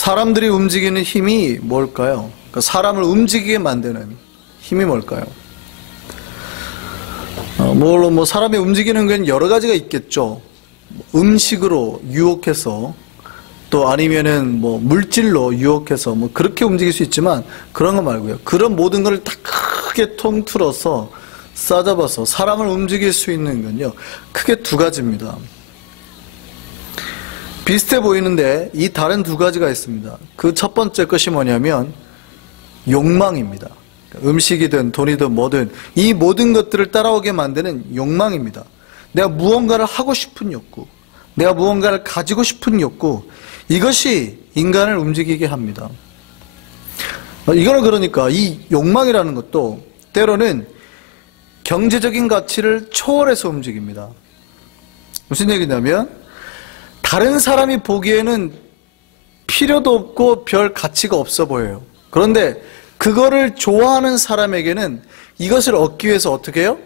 사람들이 움직이는 힘이 뭘까요? 그러니까 사람을 움직이게 만드는 힘이 뭘까요? 물론 뭐 사람이 움직이는 건 여러 가지가 있겠죠. 음식으로 유혹해서 또 아니면은 뭐 물질로 유혹해서 뭐 그렇게 움직일 수 있지만 그런 거 말고요. 그런 모든 걸 다 크게 통틀어서 싸잡아서 사람을 움직일 수 있는 건요. 크게 두 가지입니다. 비슷해 보이는데 이 다른 두 가지가 있습니다. 그 첫 번째 것이 뭐냐면 욕망입니다. 음식이든 돈이든 뭐든 이 모든 것들을 따라오게 만드는 욕망입니다. 내가 무언가를 하고 싶은 욕구, 내가 무언가를 가지고 싶은 욕구, 이것이 인간을 움직이게 합니다. 이거는 그러니까 이 욕망이라는 것도 때로는 경제적인 가치를 초월해서 움직입니다. 무슨 얘기냐면 다른 사람이 보기에는 필요도 없고 별 가치가 없어 보여요. 그런데 그거를 좋아하는 사람에게는 이것을 얻기 위해서 어떻게 해요?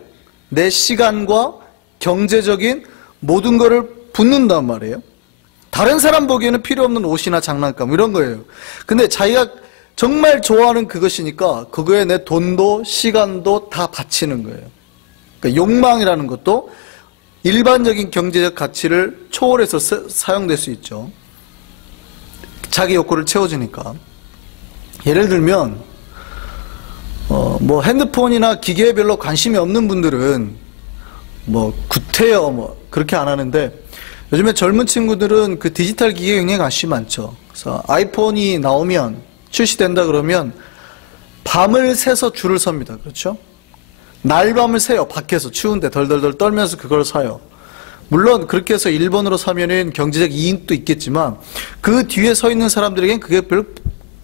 내 시간과 경제적인 모든 거를 붓는단 말이에요. 다른 사람 보기에는 필요 없는 옷이나 장난감 이런 거예요. 근데 자기가 정말 좋아하는 그것이니까 그거에 내 돈도 시간도 다 바치는 거예요. 그러니까 욕망이라는 것도 일반적인 경제적 가치를 초월해서 사용될 수 있죠. 자기 욕구를 채워주니까. 예를 들면 뭐 핸드폰이나 기계에 별로 관심이 없는 분들은 뭐 구태여 뭐 그렇게 안 하는데 요즘에 젊은 친구들은 그 디지털 기기에 굉장히 관심이 많죠. 그래서 아이폰이 나오면 출시된다 그러면 밤을 새서 줄을 섭니다. 그렇죠? 날밤을 새요. 밖에서 추운데 덜덜덜 떨면서 그걸 사요. 물론 그렇게 해서 일본으로 사면은 경제적 이익도 있겠지만 그 뒤에 서 있는 사람들에겐 그게 별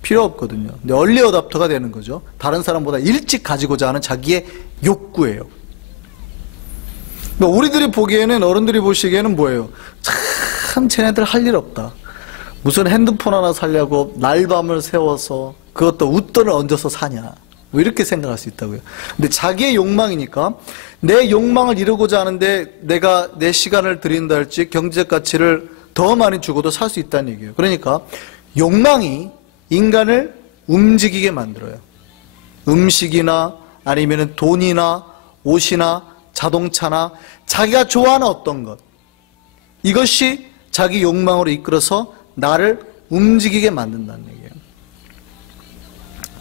필요 없거든요. 근데 얼리 어답터가 되는 거죠. 다른 사람보다 일찍 가지고자 하는 자기의 욕구예요. 우리들이 보기에는 어른들이 보시기에는 뭐예요? 참 쟤네들 할 일 없다. 무슨 핸드폰 하나 사려고 날밤을 새워서 그것도 웃돈을 얹어서 사냐. 뭐 이렇게 생각할 수 있다고요. 근데 자기의 욕망이니까 내 욕망을 이루고자 하는데 내가 내 시간을 들인다 할지 경제적 가치를 더 많이 주고도 살 수 있다는 얘기예요. 그러니까 욕망이 인간을 움직이게 만들어요. 음식이나 아니면 돈이나 옷이나 자동차나 자기가 좋아하는 어떤 것, 이것이 자기 욕망으로 이끌어서 나를 움직이게 만든다는 얘기예요.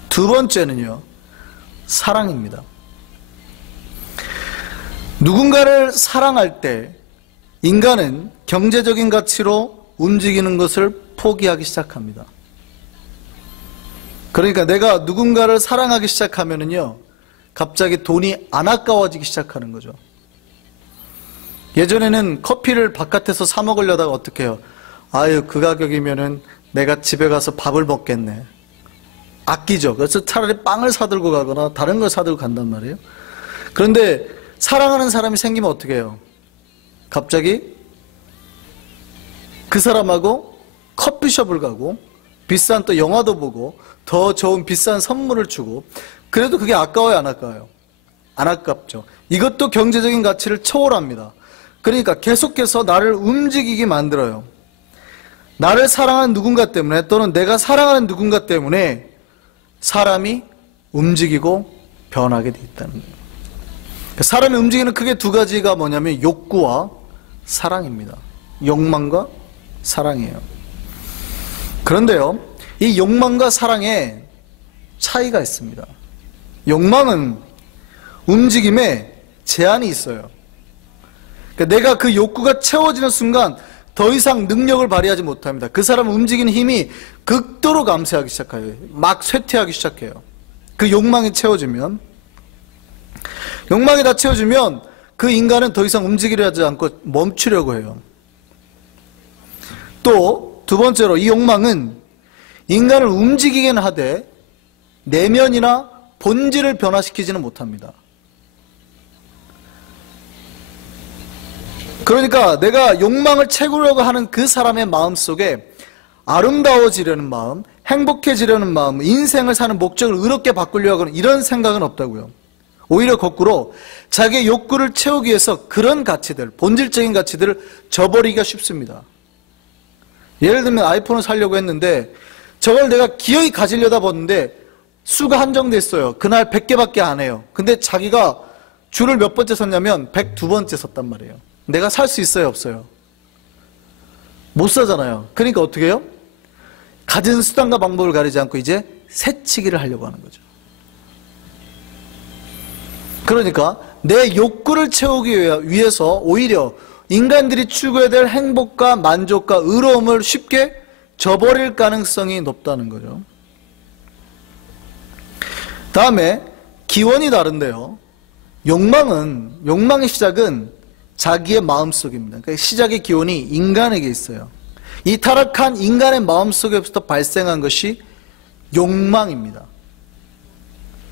두 번째는요, 사랑입니다. 누군가를 사랑할 때 인간은 경제적인 가치로 움직이는 것을 포기하기 시작합니다. 그러니까 내가 누군가를 사랑하기 시작하면은요, 갑자기 돈이 안 아까워지기 시작하는 거죠. 예전에는 커피를 바깥에서 사 먹으려다가 어떻게 해요? 아유, 그 가격이면은 내가 집에 가서 밥을 먹겠네. 아끼죠. 그래서 차라리 빵을 사들고 가거나 다른 걸 사들고 간단 말이에요. 그런데 사랑하는 사람이 생기면 어떻게 해요? 갑자기 그 사람하고 커피숍을 가고 비싼 또 영화도 보고 더 좋은 비싼 선물을 주고, 그래도 그게 아까워요, 안 아까워요? 안 아깝죠. 이것도 경제적인 가치를 초월합니다. 그러니까 계속해서 나를 움직이게 만들어요. 나를 사랑하는 누군가 때문에 또는 내가 사랑하는 누군가 때문에 사람이 움직이고 변하게 돼 있다는 거예요. 사람이 움직이는 크게 두 가지가 뭐냐면 욕구와 사랑입니다. 욕망과 사랑이에요. 그런데요, 이 욕망과 사랑에 차이가 있습니다. 욕망은 움직임에 제한이 있어요. 그러니까 내가 그 욕구가 채워지는 순간 더 이상 능력을 발휘하지 못합니다. 그 사람은 움직이는 힘이 극도로 감소하기 시작해요. 막 쇠퇴하기 시작해요. 그 욕망이 채워지면, 욕망이 다 채워지면 그 인간은 더 이상 움직이려 하지 않고 멈추려고 해요. 또 두 번째로 이 욕망은 인간을 움직이긴 하되 내면이나 본질을 변화시키지는 못합니다. 그러니까 내가 욕망을 채우려고 하는 그 사람의 마음 속에 아름다워지려는 마음, 행복해지려는 마음, 인생을 사는 목적을 의롭게 바꾸려고 하는 이런 생각은 없다고요. 오히려 거꾸로 자기의 욕구를 채우기 위해서 그런 가치들, 본질적인 가치들을 저버리기가 쉽습니다. 예를 들면 아이폰을 사려고 했는데 저걸 내가 기어이 가지려다 보는데 수가 한정됐어요. 그날 100개밖에 안 해요. 근데 자기가 줄을 몇 번째 섰냐면 102번째 섰단 말이에요. 내가 살 수 있어요, 없어요? 못 사잖아요. 그러니까 어떻게 해요? 가진 수단과 방법을 가리지 않고 이제 새치기를 하려고 하는 거죠. 그러니까 내 욕구를 채우기 위해서 오히려 인간들이 추구해야 될 행복과 만족과 의로움을 쉽게 저버릴 가능성이 높다는 거죠. 다음에 기원이 다른데요. 욕망의 시작은 자기의 마음속입니다. 그러니까 시작의 기원이 인간에게 있어요. 이 타락한 인간의 마음속에부터 발생한 것이 욕망입니다.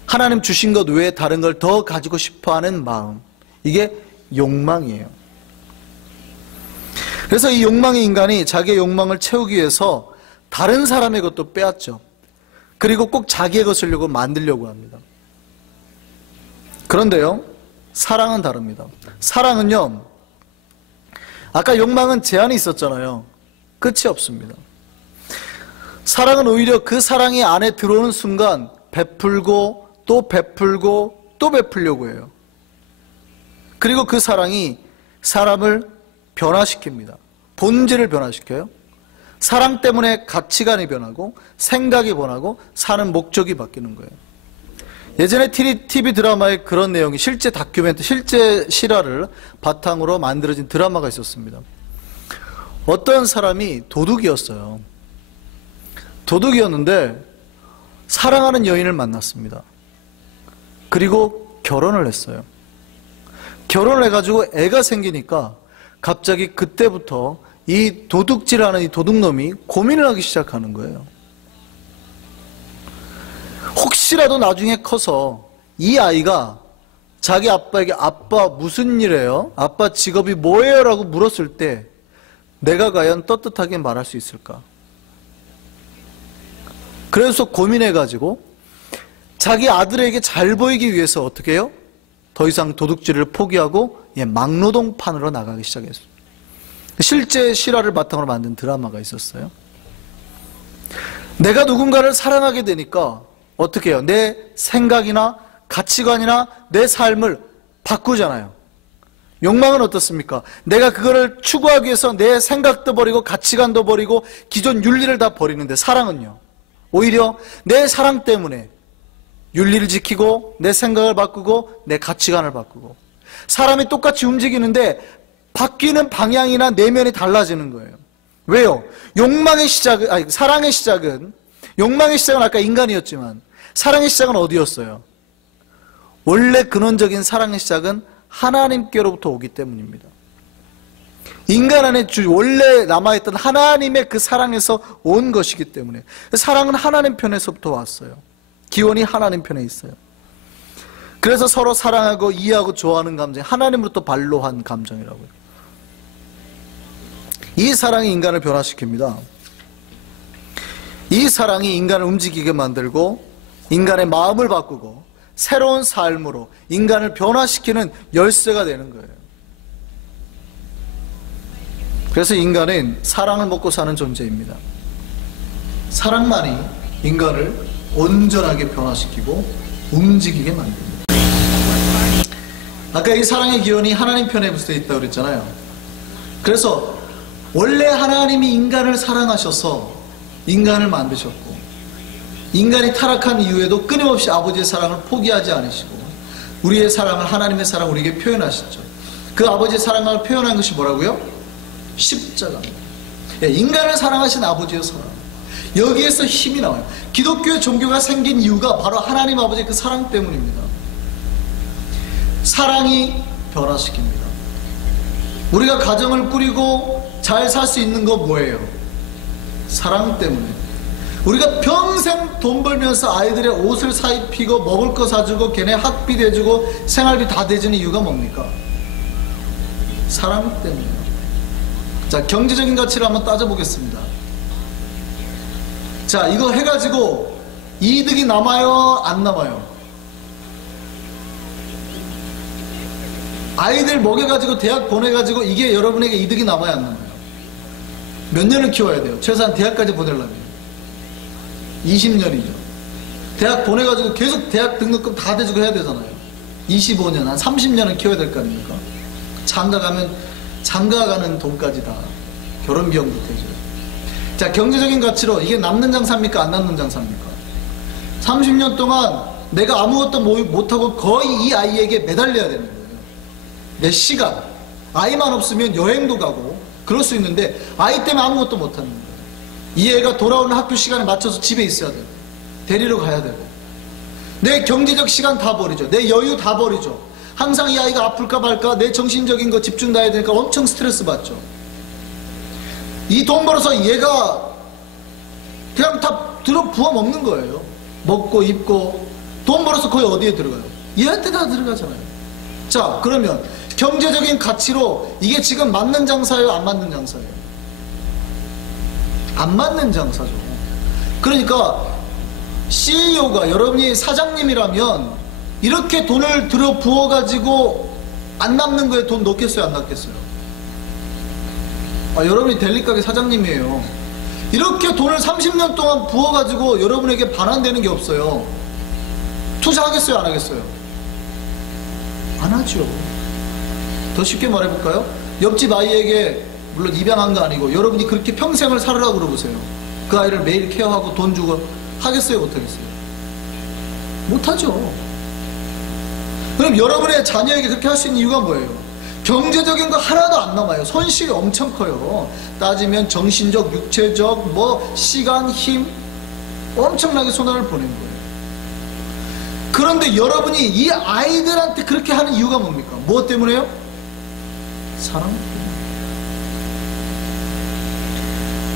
하나님 주신 것 외에 다른 걸 더 가지고 싶어하는 마음, 이게 욕망이에요. 그래서 이 욕망의 인간이 자기의 욕망을 채우기 위해서 다른 사람의 것도 빼앗죠. 그리고 꼭 자기의 것을 만들려고 합니다. 그런데요, 사랑은 다릅니다. 사랑은요, 아까 욕망은 제한이 있었잖아요. 끝이 없습니다. 사랑은 오히려 그 사랑이 안에 들어오는 순간 베풀고 또 베풀고 또 베풀려고 해요. 그리고 그 사랑이 사람을 변화시킵니다. 본질을 변화시켜요. 사랑 때문에 가치관이 변하고 생각이 변하고 사는 목적이 바뀌는 거예요. 예전에 TV 드라마에 그런 내용이 실제 다큐멘터, 실제 실화를 바탕으로 만들어진 드라마가 있었습니다. 어떤 사람이 도둑이었어요. 도둑이었는데 사랑하는 여인을 만났습니다. 그리고 결혼을 했어요. 결혼을 해가지고 애가 생기니까 갑자기 그때부터 이 도둑질하는 이 도둑놈이 고민을 하기 시작하는 거예요. 혹시라도 나중에 커서 이 아이가 자기 아빠에게 아빠 무슨 일해요? 아빠 직업이 뭐예요? 라고 물었을 때 내가 과연 떳떳하게 말할 수 있을까? 그래서 고민해가지고 자기 아들에게 잘 보이기 위해서 어떻게 해요? 더 이상 도둑질을 포기하고 막노동판으로 나가기 시작했어요. 실제 실화를 바탕으로 만든 드라마가 있었어요. 내가 누군가를 사랑하게 되니까 어떻게 해요? 내 생각이나 가치관이나 내 삶을 바꾸잖아요. 욕망은 어떻습니까? 내가 그거를 추구하기 위해서 내 생각도 버리고 가치관도 버리고 기존 윤리를 다 버리는데, 사랑은요, 오히려 내 사랑 때문에 윤리를 지키고 내 생각을 바꾸고 내 가치관을 바꾸고, 사람이 똑같이 움직이는데 바뀌는 방향이나 내면이 달라지는 거예요. 왜요? 사랑의 시작은 아까 인간이었지만 사랑의 시작은 어디였어요? 원래 근원적인 사랑의 시작은 하나님께로부터 오기 때문입니다. 인간 안에 원래 남아있던 하나님의 그 사랑에서 온 것이기 때문에, 사랑은 하나님 편에서부터 왔어요. 기원이 하나님 편에 있어요. 그래서 서로 사랑하고 이해하고 좋아하는 감정이 하나님으로부터 발로한 감정이라고요. 이 사랑이 인간을 변화시킵니다. 이 사랑이 인간을 움직이게 만들고 인간의 마음을 바꾸고 새로운 삶으로 인간을 변화시키는 열쇠가 되는 거예요. 그래서 인간은 사랑을 먹고 사는 존재입니다. 사랑만이 인간을 온전하게 변화시키고 움직이게 만듭니다. 아까 이 사랑의 기원이 하나님 편에 붙어 있다고 그랬잖아요. 그래서 원래 하나님이 인간을 사랑하셔서 인간을 만드셨고, 인간이 타락한 이후에도 끊임없이 아버지의 사랑을 포기하지 않으시고 우리의 사랑을, 하나님의 사랑을 우리에게 표현하셨죠. 그 아버지의 사랑을 표현한 것이 뭐라고요? 십자가입니다. 인간을 사랑하신 아버지의 사랑, 여기에서 힘이 나와요. 기독교의 종교가 생긴 이유가 바로 하나님 아버지의 그 사랑 때문입니다. 사랑이 변화시킵니다. 우리가 가정을 꾸리고 잘 살 수 있는 거 뭐예요? 사랑 때문에. 우리가 평생 돈 벌면서 아이들의 옷을 사입히고 먹을 거 사주고 걔네 학비 대주고 생활비 다 대주는 이유가 뭡니까? 사랑 때문이에요. 자, 경제적인 가치를 한번 따져보겠습니다. 자, 이거 해가지고 이득이 남아요? 안 남아요? 아이들 먹여가지고 대학 보내가지고 이게 여러분에게 이득이 남아야 안 남아요? 몇 년을 키워야 돼요? 최소한 대학까지 보내려면. 20년이죠. 대학 보내가지고 계속 대학 등록금 다 대주고 해야 되잖아요. 25년, 한 30년은 키워야 될 거 아닙니까? 장가 가면 장가 가는 돈까지 다 결혼 비용부터 해줘요. 자, 경제적인 가치로 이게 남는 장사입니까? 안 남는 장사입니까? 30년 동안 내가 아무것도 못하고 거의 이 아이에게 매달려야 되는 거예요. 몇 시간. 아이만 없으면 여행도 가고 그럴 수 있는데 아이 때문에 아무것도 못하는 거예요. 이 애가 돌아오는 학교 시간에 맞춰서 집에 있어야 되고 데리러 가야 되고 내 경제적 시간 다 버리죠. 내 여유 다 버리죠. 항상 이 아이가 아플까 말까 내 정신적인 거 집중 다 해야 되니까 엄청 스트레스 받죠. 이 돈 벌어서 얘가 그냥 다 들어 부험 없는 거예요. 먹고 입고 돈 벌어서 거의 어디에 들어가요? 얘한테 다 들어가잖아요. 자, 그러면 경제적인 가치로 이게 지금 맞는 장사예요? 안 맞는 장사예요? 안 맞는 장사죠. 그러니까 CEO가 여러분이 사장님이라면 이렇게 돈을 들어 부어가지고 안 남는 거에 돈 넣겠어요? 안 넣겠어요? 여러분이 델리가게 사장님이에요. 이렇게 돈을 30년 동안 부어가지고 여러분에게 반환되는 게 없어요. 투자하겠어요? 안 하겠어요? 안 하죠. 더 쉽게 말해볼까요? 옆집 아이에게 물론 입양한 거 아니고 여러분이 그렇게 평생을 살으라고 그러보세요. 그 아이를 매일 케어하고 돈 주고 하겠어요? 못하겠어요? 못하죠. 그럼 여러분의 자녀에게 그렇게 할 수 있는 이유가 뭐예요? 경제적인 거 하나도 안 남아요. 손실이 엄청 커요. 따지면 정신적, 육체적, 시간, 힘 엄청나게 손해를 보낸 거예요. 그런데 여러분이 이 아이들한테 그렇게 하는 이유가 뭡니까? 무엇 때문에요? 사랑 때문에.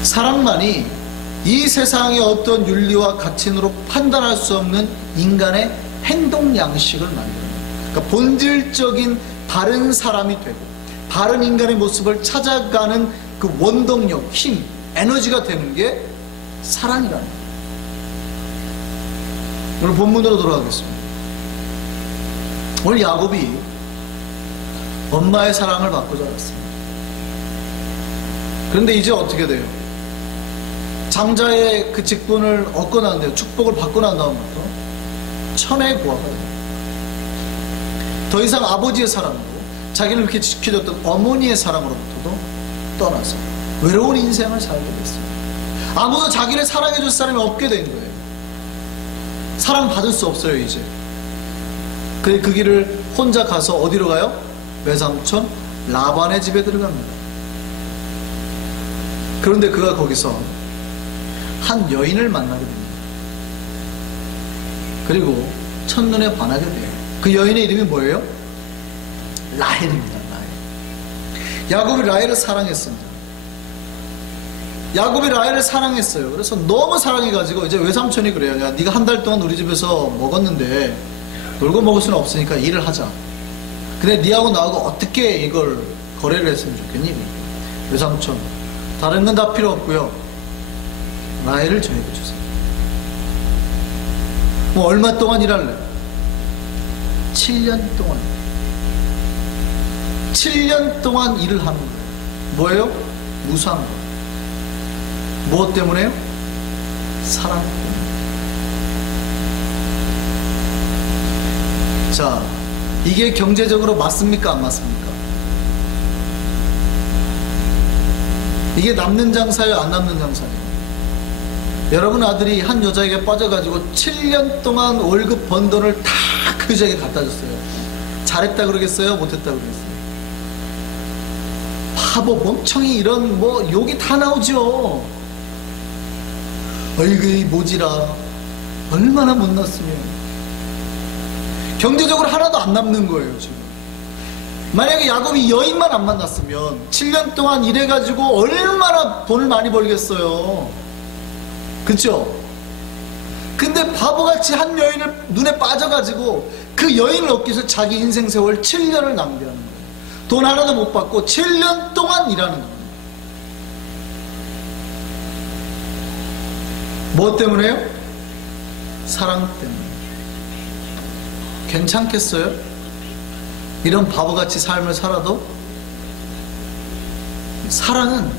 사랑만이 이 세상의 어떤 윤리와 가치로 판단할 수 없는 인간의 행동 양식을 만드는 거예요. 그러니까 본질적인 바른 사람이 되고 바른 인간의 모습을 찾아가는 그 원동력, 힘, 에너지가 되는 게 사랑이라는 거예요. 오늘 본문으로 돌아가겠습니다. 오늘 야곱이 엄마의 사랑을 받고 자랐습니다. 그런데 이제 어떻게 돼요? 장자의 그 직분을 얻고 난 뒤에 축복을 받고 난 다음부터 천의 고아가 돼요. 더 이상 아버지의 사랑으로 자기를 이렇게 지켜줬던 어머니의 사랑으로부터도 떠나서 외로운 인생을 살게 됐습니다. 아무도 자기를 사랑해줄 사람이 없게 된 거예요. 사랑받을 수 없어요 이제. 그 길을 혼자 가서 어디로 가요? 외삼촌 라반의 집에 들어갑니다. 그런데 그가 거기서 한 여인을 만나게 됩니다. 그리고 첫눈에 반하게 돼요. 그 여인의 이름이 뭐예요? 라헬입니다. 라헬. 야곱이 라헬을 사랑했습니다. 야곱이 라헬을 사랑했어요. 그래서 너무 사랑해가지고 이제 외삼촌이 그래요. 야, 네가 한 달 동안 우리 집에서 먹었는데 놀고 먹을 수는 없으니까 일을 하자. 근데 네하고 나하고 어떻게 이걸 거래를 했으면 좋겠니? 외삼촌, 다른 건 다 필요 없고요. 라헬을 저에게 주세요. 뭐 얼마 동안 일할래? 7년 동안. 7년 동안 일을 하는 거예요. 뭐예요? 무수한 거. 무엇 때문에요? 사랑 때문에. 자, 이게 경제적으로 맞습니까? 안 맞습니까? 이게 남는 장사예요? 안 남는 장사예요? 여러분 아들이 한 여자에게 빠져가지고 7년 동안 월급 번 돈을 다 그 여자에게 갖다 줬어요. 잘했다 그러겠어요? 못했다 그러겠어요? 바보, 멍청이 이런 욕이 다 나오죠. 어이구 이 모지라 얼마나 못났으면. 경제적으로 하나도 안 남는 거예요 지금. 만약에 야곱이 여인만 안 만났으면 7년 동안 일해가지고 얼마나 돈을 많이 벌겠어요. 그쵸? 근데 바보같이 한 여인을 눈에 빠져가지고 그 여인을 얻기 위해서 자기 인생 세월 7년을 낭비하는 거예요. 돈 하나도 못 받고 7년 동안 일하는 거예요. 뭐 때문에요? 사랑 때문에. 괜찮겠어요? 이런 바보같이 삶을 살아도? 사랑은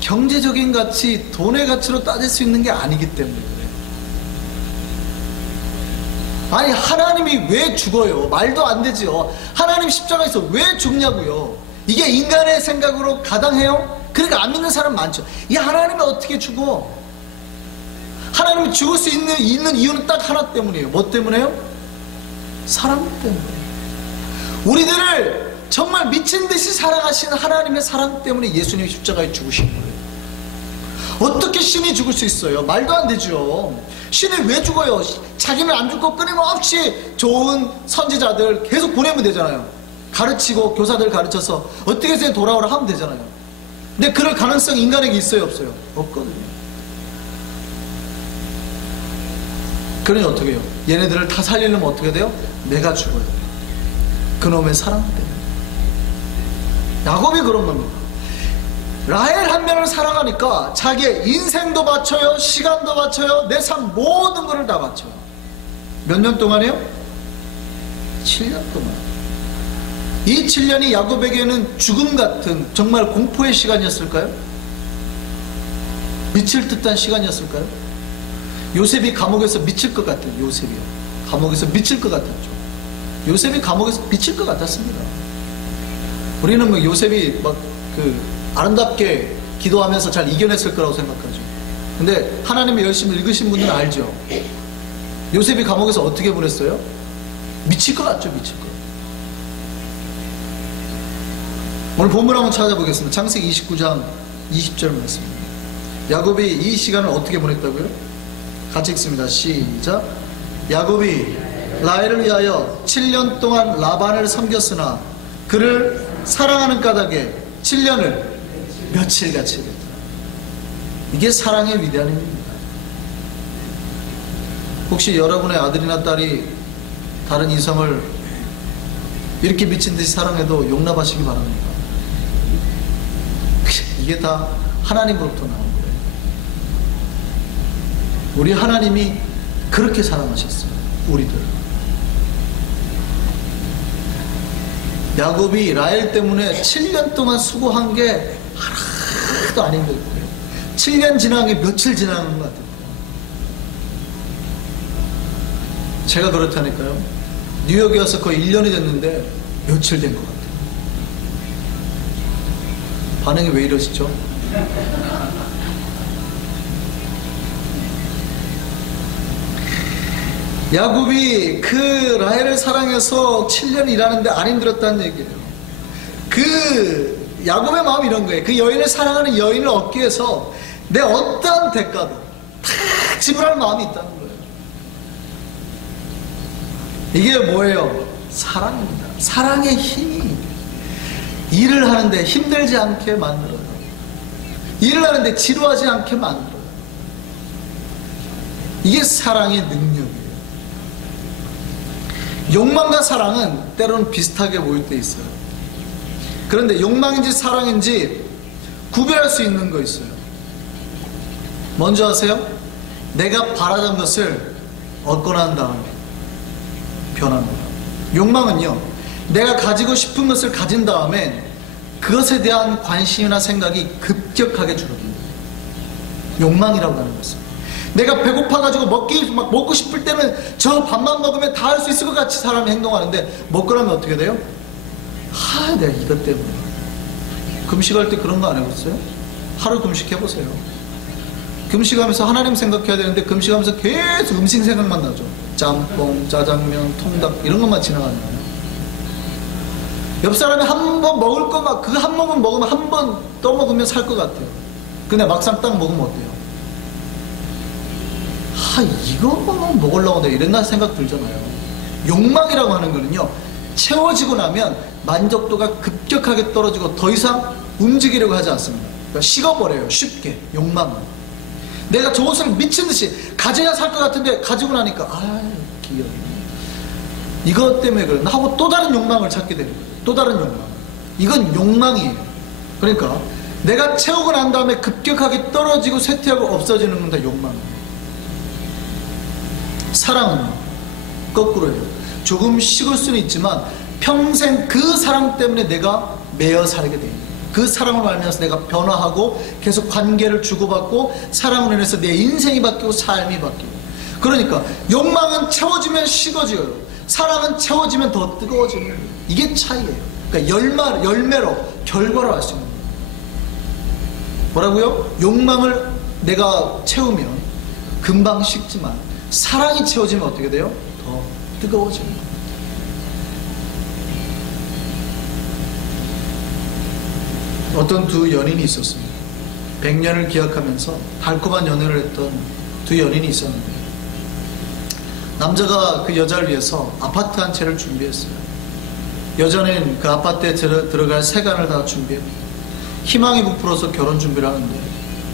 경제적인 가치, 돈의 가치로 따질 수 있는 게 아니기 때문에 그래요. 아니 하나님이 왜 죽어요? 말도 안 되지요. 하나님 십자가에서 왜 죽냐고요? 이게 인간의 생각으로 가당해요? 그러니까 안 믿는 사람 많죠. 이 하나님이 어떻게 죽어? 하나님이 죽을 수 있는 이유는 딱 하나 때문이에요. 뭐 때문에요? 사랑 때문에. 우리들을 정말 미친 듯이 사랑하시는 하나님의 사랑 때문에 예수님이 십자가에 죽으신 거예요. 어떻게 신이 죽을 수 있어요? 말도 안 되죠. 신이 왜 죽어요? 자기는 안 죽고 끊임없이 좋은 선지자들 계속 보내면 되잖아요. 가르치고 교사들 가르쳐서 어떻게 해서 돌아오라 하면 되잖아요. 근데 그럴 가능성이 인간에게 있어요? 없어요? 없거든요. 그러니 어떻게 해요? 얘네들을 다 살리려면 어떻게 돼요? 내가 죽어요. 그놈의 사랑 때문에. 야곱이 그런 겁니다. 라헬 한 명을 사랑하니까 자기의 인생도 바쳐요, 시간도 바쳐요, 내 삶 모든 것을 다 바쳐요. 몇 년 동안이요? 7년 동안. 이 7년이 야곱에게는 죽음 같은 정말 공포의 시간이었을까요? 미칠 듯한 시간이었을까요? 요셉이 감옥에서 미칠 것 같은, 요셉이요, 감옥에서 미칠 것 같았죠. 요셉이 감옥에서 미칠 것 같았습니다. 우리는 뭐 요셉이 막 아름답게 기도하면서 잘 이겨냈을 거라고 생각하죠. 근데 하나님의 열심을 읽으신 분들은 알죠. 요셉이 감옥에서 어떻게 보냈어요? 미칠 것 같죠. 미칠 것. 오늘 본문 한번 찾아보겠습니다. 창세기 29장 20절 말씀입니다. 야곱이 이 시간을 어떻게 보냈다고요? 같이 읽습니다. 시작. 야곱이 라헬을 위하여 7년 동안 라반을 섬겼으나 그를 사랑하는 까닭에 7년을 며칠같이 했다. 이게 사랑의 위대한 힘입니다. 혹시 여러분의 아들이나 딸이 다른 이성을 이렇게 미친 듯이 사랑해도 용납하시기 바랍니다. 이게 다 하나님으로부터 나온 거예요. 우리 하나님이 그렇게 사랑하셨어요. 우리들. 야곱이 라헬 때문에 7년 동안 수고한 게 하나도 안 힘들 거예요. 7년 지나는 게 며칠 지나는 것 같아요. 제가 그렇다니까요. 뉴욕에 와서 거의 1년이 됐는데 며칠 된 것 같아요. 반응이 왜 이러시죠? 야곱이 그 라헬을 사랑해서 7년 일하는데 안 힘들었다는 얘기예요. 그 야곱의 마음이 이런 거예요. 그 여인을 사랑하는 여인을 얻기 위해서 내 어떠한 대가도 다 지불할 마음이 있다는 거예요. 이게 뭐예요? 사랑입니다. 사랑의 힘이 일을 하는데 힘들지 않게 만들어요. 일을 하는데 지루하지 않게 만들어요. 이게 사랑의 능력이에요. 욕망과 사랑은 때로는 비슷하게 보일 때 있어요. 그런데 욕망인지 사랑인지 구별할 수 있는 거 있어요. 먼저 아세요? 내가 바라던 것을 얻고 난 다음에 변합니다. 욕망은요, 내가 가지고 싶은 것을 가진 다음에 그것에 대한 관심이나 생각이 급격하게 줄어듭니다. 욕망이라고 하는 것은 내가 배고파가지고 먹고 싶을 때는 저 밥만 먹으면 다 할 수 있을 것 같이 사람이 행동하는데 먹고 나면 어떻게 돼요? 내가 이것 때문에. 금식할 때 그런 거 안 해봤어요? 하루 금식해보세요. 금식하면서 하나님 생각해야 되는데 금식하면서 계속 음식 생각만 나죠. 짬뽕, 짜장면, 통닭 이런 것만 지나가는 거예요. 옆 사람이 한 번 먹을 거 막 그거 한 모금 먹으면 한 번 떠먹으면 살 것 같아요. 근데 막상 딱 먹으면 어때요? 이거만 먹으려고 내가 이랬나 생각 들잖아요. 욕망이라고 하는 거는요, 채워지고 나면 만족도가 급격하게 떨어지고 더 이상 움직이려고 하지 않습니다. 그러니까 식어버려요. 쉽게. 욕망은 내가 저것을 미친듯이 가져야 살 것 같은데 가지고 나니까 귀여워, 이것 때문에 그랬나 하고 또 다른 욕망을 찾게 되는 거예요. 또 다른 욕망. 이건 욕망이에요. 그러니까 내가 채우고 난 다음에 급격하게 떨어지고 쇠퇴하고 없어지는 건 다 욕망이에요. 사랑은 거꾸로예요. 조금 식을 수는 있지만 평생 그 사랑 때문에 내가 매여 살게 돼요. 그 사랑을 알면서 내가 변화하고 계속 관계를 주고받고 사랑을 인해서 내 인생이 바뀌고 삶이 바뀌고, 그러니까 욕망은 채워지면 식어져요. 사랑은 채워지면 더 뜨거워지는 거예요. 이게 차이예요. 그러니까 열매로 결과를 알 수 있는 거예요. 뭐라고요? 욕망을 내가 채우면 금방 식지만 사랑이 채워지면 어떻게 돼요? 더 뜨거워지는 거예요. 어떤 두 연인이 있었습니다. 100년을 기약하면서 달콤한 연애를 했던 두 연인이 있었는데, 남자가 그 여자를 위해서 아파트 한 채를 준비했어요. 여자는 그 아파트에 들어갈 세간을 다 준비했고 희망이 부풀어서 결혼 준비를 하는데,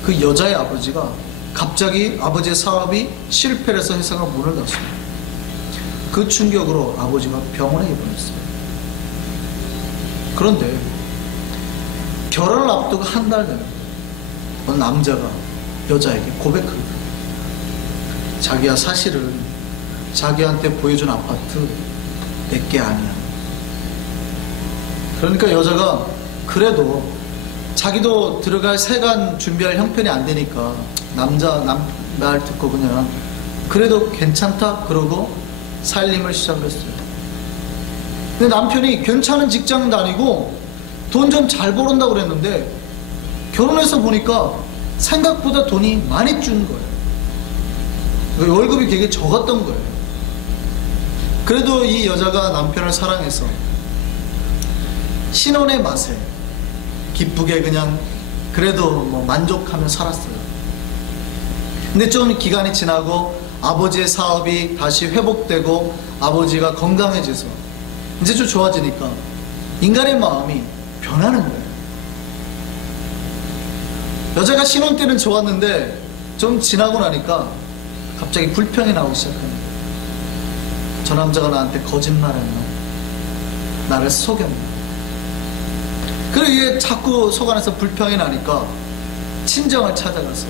그 여자의 아버지가 갑자기 아버지의 사업이 실패를 해서 회사가 문을 닫습니다. 그 충격으로 아버지가 병원에 입원했어요. 그런데 결혼을 앞두고 한 달 전에 어느 남자가 여자에게 고백합니다. 자기야, 사실은 자기한테 보여준 아파트 내게 아니야. 그러니까 여자가 그래도 자기도 들어갈 세간 준비할 형편이 안 되니까 남자 말 듣고 그냥 그래도 괜찮다 그러고 살림을 시작을 했어요. 근데 남편이 괜찮은 직장 다니고 돈 좀 잘 벌었다고 그랬는데 결혼해서 보니까 생각보다 돈이 많이 준 거예요. 월급이 되게 적었던 거예요. 그래도 이 여자가 남편을 사랑해서 신혼의 맛에 기쁘게 그냥 그래도 뭐 만족하며 살았어요. 근데 좀 기간이 지나고 아버지의 사업이 다시 회복되고 아버지가 건강해져서 이제 좀 좋아지니까 인간의 마음이 변하는 거예요. 여자가 신혼 때는 좋았는데 좀 지나고 나니까 갑자기 불평이 나오기 시작하는 거예요. 저 남자가 나한테 거짓말했나? 나를 속였나? 그리고 이게 자꾸 속 안에서 불평이 나니까 친정을 찾아가서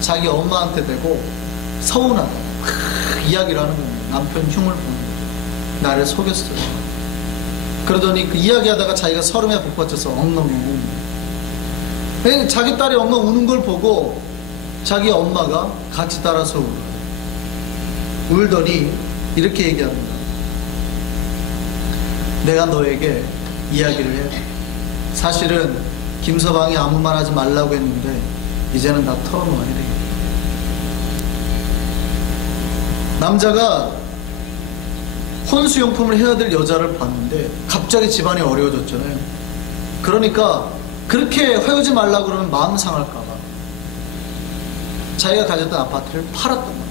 자기 엄마한테 대고 서운하다 이야기를 하는 거예요. 남편 흉을 보는 거예요. 나를 속였어요. 그러더니 그 이야기하다가 자기가 서름에 북받쳐서 엉엉 우는 거예요. 자기 딸이 엉엉 우는 걸 보고 자기 엄마가 같이 따라서 울어요. 울더니 이렇게 얘기합니다. 내가 너에게 이야기를 해. 사실은 김서방이 아무 말 하지 말라고 했는데 이제는 다 털어놓아야 되겠다. 남자가 혼수용품을 해야 될 여자를 봤는데 갑자기 집안이 어려워졌잖아요. 그러니까 그렇게 헤어지지 말라고 그러면 마음 상할까봐 자기가 가졌던 아파트를 팔았단 말이에요.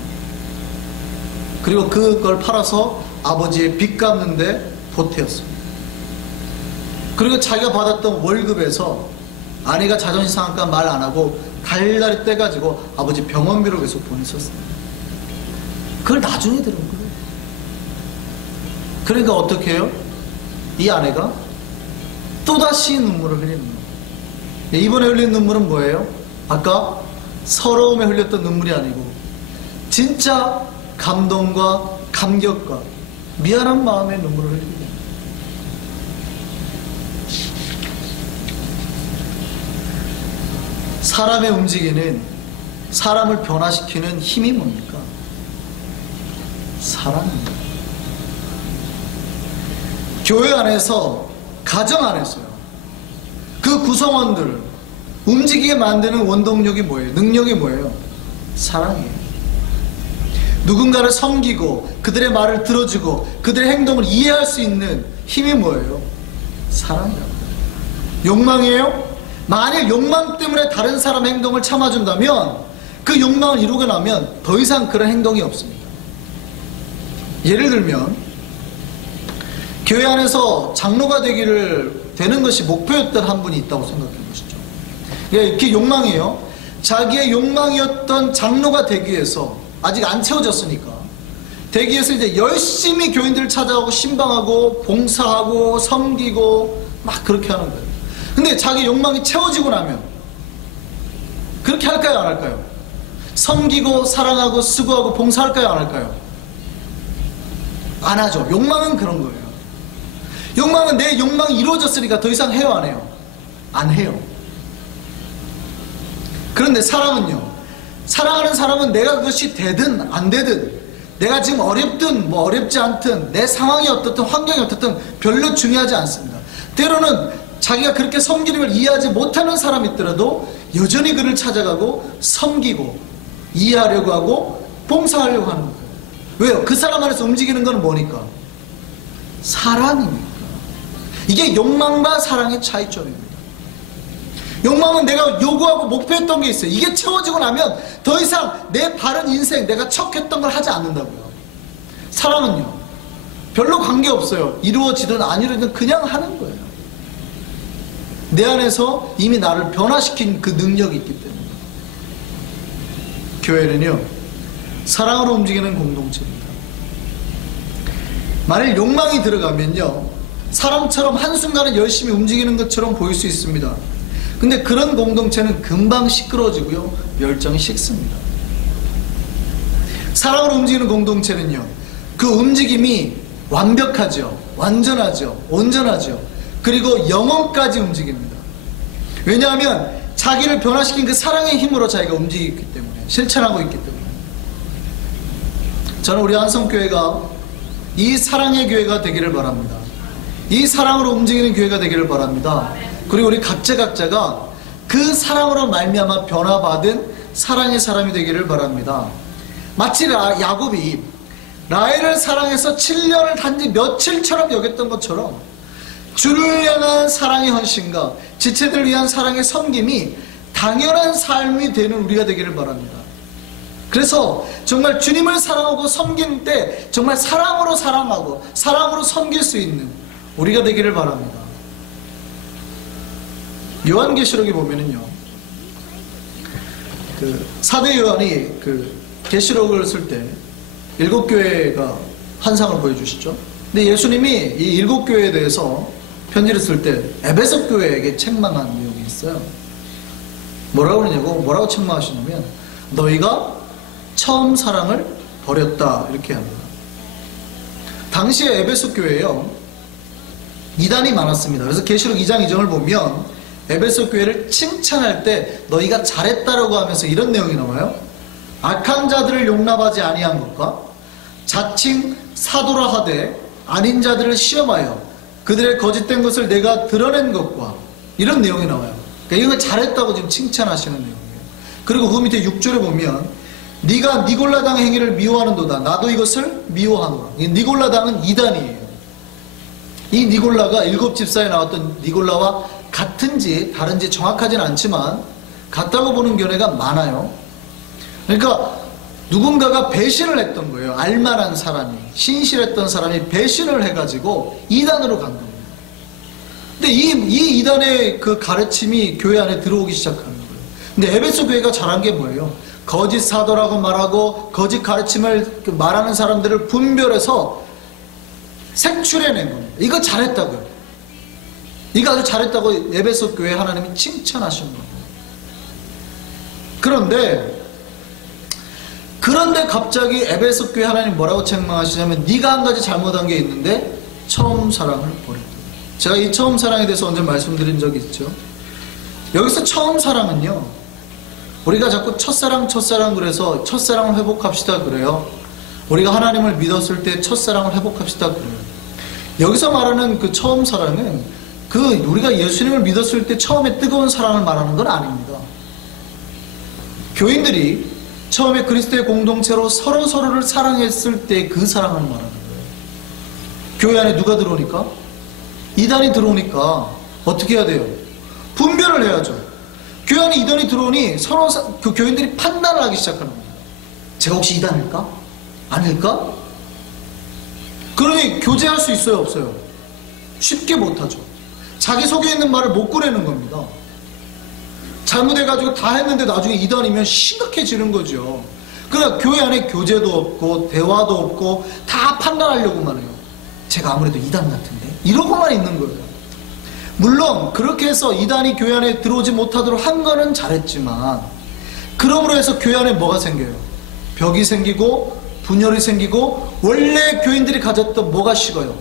그리고 그걸 팔아서 아버지의 빚 갚는데 보태었습니다. 그리고 자기가 받았던 월급에서 아내가 자존심 상할까 말 안 하고 달달이 떼가지고 아버지 병원비로 계속 보냈었어요. 그걸 나중에 들은 거예요. 그러니까 어떻게 해요? 이 아내가 또다시 눈물을 흘리는 거예요. 이번에 흘린 눈물은 뭐예요? 아까 서러움에 흘렸던 눈물이 아니고 진짜 감동과 감격과 미안한 마음에 눈물을 흘리는 거예요. 사람의 움직이는, 사람을 변화시키는 힘이 뭡니까? 사랑입니다. 교회 안에서, 가정 안에서요. 그 구성원들을 움직이게 만드는 원동력이 뭐예요? 능력이 뭐예요? 사랑이에요. 누군가를 섬기고 그들의 말을 들어주고 그들의 행동을 이해할 수 있는 힘이 뭐예요? 사랑이에요. 욕망이에요? 만일 욕망 때문에 다른 사람 행동을 참아준다면 그 욕망을 이루고 나면 더 이상 그런 행동이 없습니다. 예를 들면 교회 안에서 장로가 되는 것이 목표였던 한 분이 있다고 생각해 보시죠. 이게 욕망이에요. 자기의 욕망이었던 장로가 되기 위해서 아직 안 채워졌으니까 되기 위해서 이제 열심히 교인들을 찾아가고 신방하고 봉사하고 섬기고 막 그렇게 하는 거예요. 근데 자기 욕망이 채워지고 나면 그렇게 할까요? 안 할까요? 섬기고 사랑하고 수고하고 봉사할까요? 안 할까요? 안 하죠. 욕망은 그런 거예요. 욕망은 내 욕망이 이루어졌으니까 더 이상 해요? 안 해요? 안 해요. 그런데 사랑은요, 사랑하는 사람은 내가 그것이 되든 안 되든, 내가 지금 어렵든 뭐 어렵지 않든, 내 상황이 어떻든 환경이 어떻든 별로 중요하지 않습니다. 때로는 자기가 그렇게 섬기는 걸 이해하지 못하는 사람이 있더라도 여전히 그를 찾아가고 섬기고 이해하려고 하고 봉사하려고 하는 거예요. 왜요? 그 사람 안에서 움직이는 건 뭐니까? 사랑이니까. 이게 욕망과 사랑의 차이점입니다. 욕망은 내가 요구하고 목표했던 게 있어요. 이게 채워지고 나면 더 이상 내 바른 인생, 내가 척했던 걸 하지 않는다고요. 사랑은요, 별로 관계없어요. 이루어지든 안 이루어지든 그냥 하는 거예요. 내 안에서 이미 나를 변화시킨 그 능력이 있기 때문에. 교회는요, 사랑으로 움직이는 공동체입니다. 만일 욕망이 들어가면요, 사람처럼 한순간에 열심히 움직이는 것처럼 보일 수 있습니다. 근데 그런 공동체는 금방 시끄러워지고요, 열정이 식습니다. 사랑으로 움직이는 공동체는요, 그 움직임이 완벽하죠, 완전하죠, 온전하죠. 그리고 영혼까지 움직입니다. 왜냐하면 자기를 변화시킨 그 사랑의 힘으로 자기가 움직이기 때문에, 실천하고 있기 때문에. 저는 우리 한성교회가 이 사랑의 교회가 되기를 바랍니다. 이 사랑으로 움직이는 교회가 되기를 바랍니다. 그리고 우리 각자가 그 사랑으로 말미암아 변화받은 사랑의 사람이 되기를 바랍니다. 마치 야곱이 라헬을 사랑해서 7년을 단지 며칠처럼 여겼던 것처럼 주를 향한 사랑의 헌신과 지체들을 위한 사랑의 섬김이 당연한 삶이 되는 우리가 되기를 바랍니다. 그래서 정말 주님을 사랑하고 섬길 때 정말 사랑으로 사랑하고 사랑으로 섬길 수 있는 우리가 되기를 바랍니다. 요한계시록에 보면은요, 사도 요한이 계시록을 쓸 때 7교회가 환상을 보여주시죠. 근데 예수님이 이 7교회에 대해서 편지를 쓸 때 에베소 교회에게 책망한 내용이 있어요. 뭐라고 그러냐고, 뭐라고 책망하시냐면, 너희가 처음 사랑을 버렸다, 이렇게 합니다. 당시에 에베소 교회에요, 이단이 많았습니다. 그래서 계시록 2장 2절을 보면 에베소 교회를 칭찬할 때 너희가 잘했다라고 하면서 이런 내용이 나와요. 악한 자들을 용납하지 아니한 것과 자칭 사도라 하되 아닌 자들을 시험하여 그들의 거짓된 것을 내가 드러낸 것과, 이런 내용이 나와요. 그러니까 이건 잘했다고 지금 칭찬하시는 내용이에요. 그리고 그 밑에 6절에 보면 네가 니골라당의 행위를 미워하는도다. 나도 이것을 미워하노라. 니골라당은 이단이에요. 이 니골라가 7집사에 나왔던 니골라와 같은지 다른지 정확하지는 않지만 같다고 보는 견해가 많아요. 그러니까 누군가가 배신을 했던 거예요. 알만한 사람이, 신실했던 사람이 배신을 해가지고 이단으로 간 겁니다. 근데 이 이단의 그 가르침이 교회 안에 들어오기 시작하는 거예요. 근데 에베소 교회가 잘한 게 뭐예요? 거짓 사도라고 말하고 거짓 가르침을 말하는 사람들을 분별해서 색출해낸 겁니다. 이거 잘했다고요. 이거 아주 잘했다고 에베소 교회 하나님이 칭찬하시는 겁니다. 그런데 갑자기 에베소 교회 하나님 뭐라고 책망하시냐면, 네가 한 가지 잘못한 게 있는데 처음 사랑을 버렸다. 제가 이 처음 사랑에 대해서 언제 말씀드린 적이 있죠. 여기서 처음 사랑은요, 우리가 자꾸 첫사랑 그래서 첫사랑을 회복합시다 그래요. 우리가 하나님을 믿었을 때 첫사랑을 회복합시다 그래요. 여기서 말하는 그 처음 사랑은 우리가 예수님을 믿었을 때 처음에 뜨거운 사랑을 말하는 건 아닙니다. 교인들이 처음에 그리스도의 공동체로 서로를 사랑했을 때 그 사랑을 말하는 거예요. 교회 안에 누가 들어오니까? 이단이 들어오니까 어떻게 해야 돼요? 분별을 해야죠. 교회 안에 이단이 들어오니 그 교인들이 판단을 하기 시작하는 거예요. 제가 혹시 이단일까? 아닐까? 그러니 교제할 수 있어요, 없어요? 쉽게 못하죠. 자기 속에 있는 말을 못 꺼내는 겁니다. 잘못해가지고 다 했는데 나중에 이단이면 심각해지는 거죠. 그러나 교회 안에 교제도 없고 대화도 없고 다 판단하려고만 해요. 제가 아무래도 이단 같은데? 이러고만 있는 거예요. 물론 그렇게 해서 이단이 교회 안에 들어오지 못하도록 한 거는 잘했지만, 그러므로 해서 교회 안에 뭐가 생겨요? 벽이 생기고 분열이 생기고 원래 교인들이 가졌던 뭐가 식어요?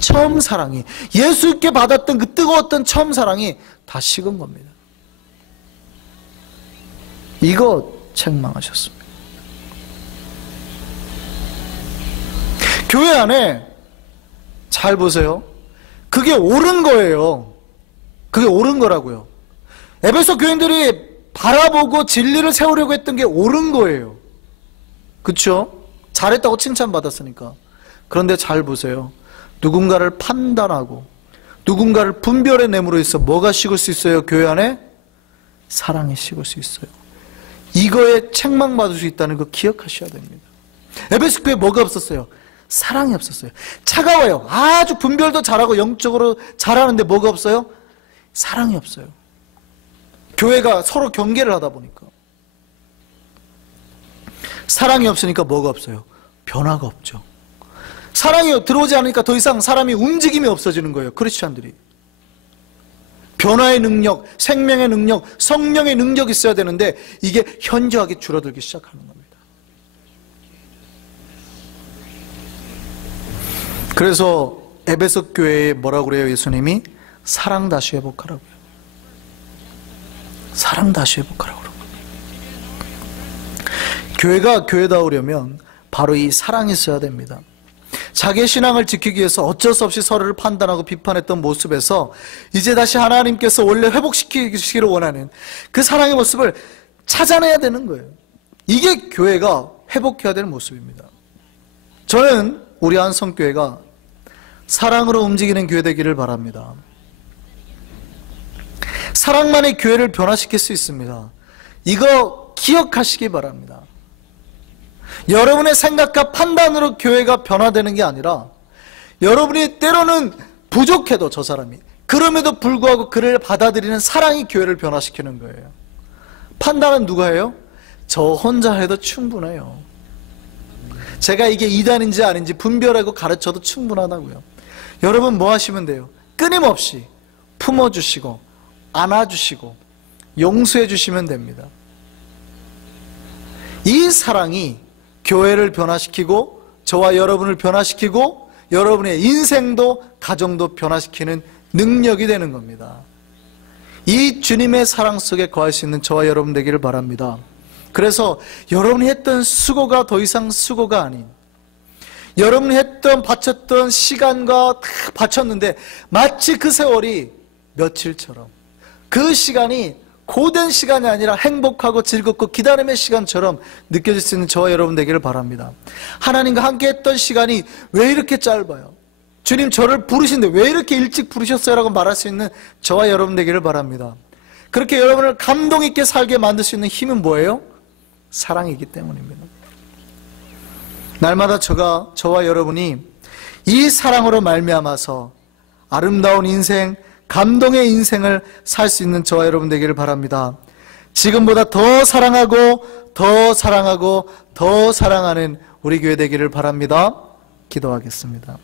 처음 사랑이, 예수께 받았던 그 뜨거웠던 처음 사랑이 다 식은 겁니다. 이거 책망하셨습니다. 교회 안에 잘 보세요. 그게 옳은 거예요. 그게 옳은 거라고요. 에베소 교인들이 바라보고 진리를 세우려고 했던 게 옳은 거예요. 그렇죠? 잘했다고 칭찬받았으니까. 그런데 잘 보세요. 누군가를 판단하고 누군가를 분별해냄으로 해서 뭐가 식을 수 있어요? 교회 안에? 사랑이 식을 수 있어요. 이거에 책망받을 수 있다는 거 기억하셔야 됩니다. 에베소 교회에 뭐가 없었어요? 사랑이 없었어요. 차가워요. 아주 분별도 잘하고 영적으로 잘하는데 뭐가 없어요? 사랑이 없어요. 교회가 서로 경계를 하다 보니까. 사랑이 없으니까 뭐가 없어요? 변화가 없죠. 사랑이 들어오지 않으니까 더 이상 사람이 움직임이 없어지는 거예요. 크리스찬들이. 변화의 능력, 생명의 능력, 성령의 능력이 있어야 되는데 이게 현저하게 줄어들기 시작하는 겁니다. 그래서 에베소 교회에 뭐라고 그래요? 예수님이 사랑 다시 회복하라고요. 사랑 다시 회복하라고 그러는 겁니다. 교회가 교회다우려면 바로 이 사랑이 있어야 됩니다. 자기의 신앙을 지키기 위해서 어쩔 수 없이 서로를 판단하고 비판했던 모습에서 이제 다시 하나님께서 원래 회복시키기를 원하는 그 사랑의 모습을 찾아내야 되는 거예요. 이게 교회가 회복해야 되는 모습입니다. 저는 우리 한성교회가 사랑으로 움직이는 교회 되기를 바랍니다. 사랑만이 교회를 변화시킬 수 있습니다. 이거 기억하시기 바랍니다. 여러분의 생각과 판단으로 교회가 변화되는 게 아니라 여러분이 때로는 부족해도 저 사람이 그럼에도 불구하고 그를 받아들이는 사랑이 교회를 변화시키는 거예요. 판단은 누가 해요? 저 혼자 해도 충분해요. 제가 이게 이단인지 아닌지 분별하고 가르쳐도 충분하다고요. 여러분 뭐 하시면 돼요? 끊임없이 품어주시고 안아주시고 용서해 주시면 됩니다. 이 사랑이 교회를 변화시키고 저와 여러분을 변화시키고 여러분의 인생도 가정도 변화시키는 능력이 되는 겁니다. 이 주님의 사랑 속에 거할 수 있는 저와 여러분 되기를 바랍니다. 그래서 여러분이 했던 수고가 더 이상 수고가 아닌, 여러분이 했던 바쳤던 시간과 다 바쳤는데 마치 그 세월이 며칠처럼, 그 시간이 고된 시간이 아니라 행복하고 즐겁고 기다림의 시간처럼 느껴질 수 있는 저와 여러분 되기를 바랍니다. 하나님과 함께 했던 시간이 왜 이렇게 짧아요? 주님 저를 부르신데 왜 이렇게 일찍 부르셨어요? 라고 말할 수 있는 저와 여러분 되기를 바랍니다. 그렇게 여러분을 감동 있게 살게 만들 수 있는 힘은 뭐예요? 사랑이기 때문입니다. 날마다 저와 여러분이 이 사랑으로 말미암아서 아름다운 인생, 감동의 인생을 살 수 있는 저와 여러분 되기를 바랍니다. 지금보다 더 사랑하고 더 사랑하고 더 사랑하는 우리 교회 되기를 바랍니다. 기도하겠습니다.